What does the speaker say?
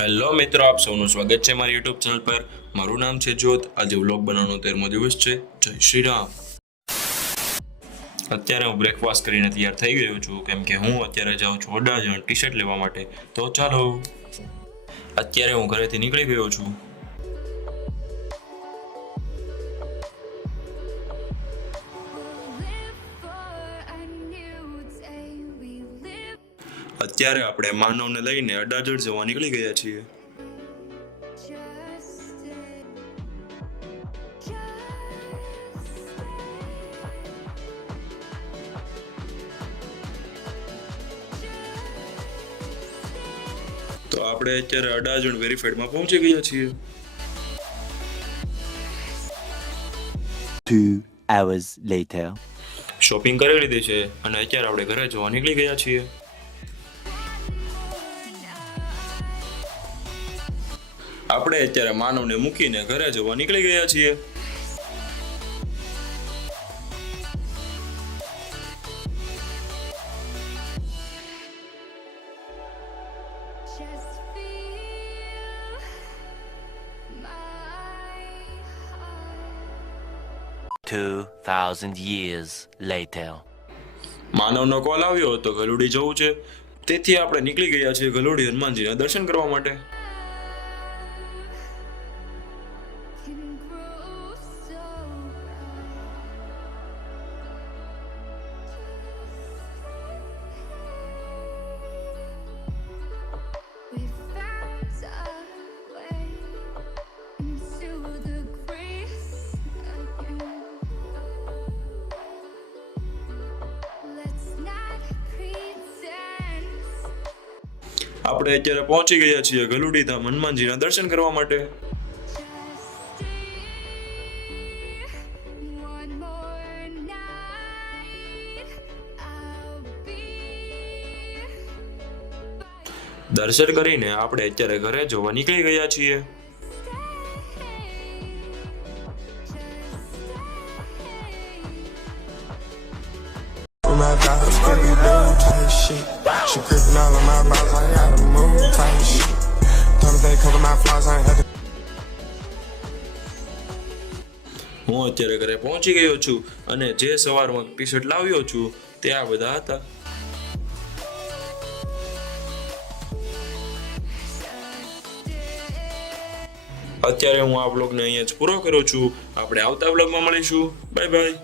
Hello મિત્રો, આપ સૌનું સ્વાગત છે મારી યુટ્યુબ ચેનલ પર। મારું નામ છે જ્યોત। આજે વ્લોગ બનાવવાનો 13મો દિવસ છે। જય શ્રી રામ। અત્યારે હું બ્રેકફાસ્ટ કરીને તૈયાર થઈ ગયો છું, કેમ કે હું અત્યારે જાઉં છું અડાજણ ટી શર્ટ લેવા માટે। તો ચાલો, અત્યારે હું ઘરેથી નીકળી ગયો છું। અત્યારે આપણે માનવને લઈને અડાજણ જવા નીકળી ગયા છીએ। તો આપણે અત્યારે અડાજણ વેરીફાઈડમાં પહોંચી ગયા છીએ। 2 hours later. શોપિંગ કરી લીધી છે અને અત્યારે આપણે ઘરે જવા નીકળી ગયા છીએ। આપણે અત્યારે માનવને મૂકીને ઘરે જવા નીકળી ગયા છીએ। Just feel my heart. 2,000 years later. માનવનો call આવ્યો હતો ગલુડી જવું છે, તેથી આપણે નીકળી ગયા છીએ ગલુડી હનુમાનજીના દર્શન કરવા માટે। Can grow so bright. We found a way into the grace again. Let's not pretend. આપણે અત્યારે પહોંચી ગયા છીએ ગલુડી ધામ હનુમાનજીના દર્શન કરવા માટે। Just stay one more night. I'll be દર્શન કરીને આપણે અત્યારે ઘરે જવા નીકળી ગયા છીએ। With my dogs, pretty blue type shit. She creeping all on my balls, I gotta move type shit. Tell me they cover my flaws, I ain't had to. હું અત્યારે ઘરે પહોંચી ગયો છું અને જે સવારમાં ટી શર્ટ લાવ્યો છું તે આ બધા હતા। અત્યારે હું આ બ્લોગને અહીંયા જ પૂરો કરું છું। આપણે આવતા બ્લોગમાં મળીશું। Bye bye.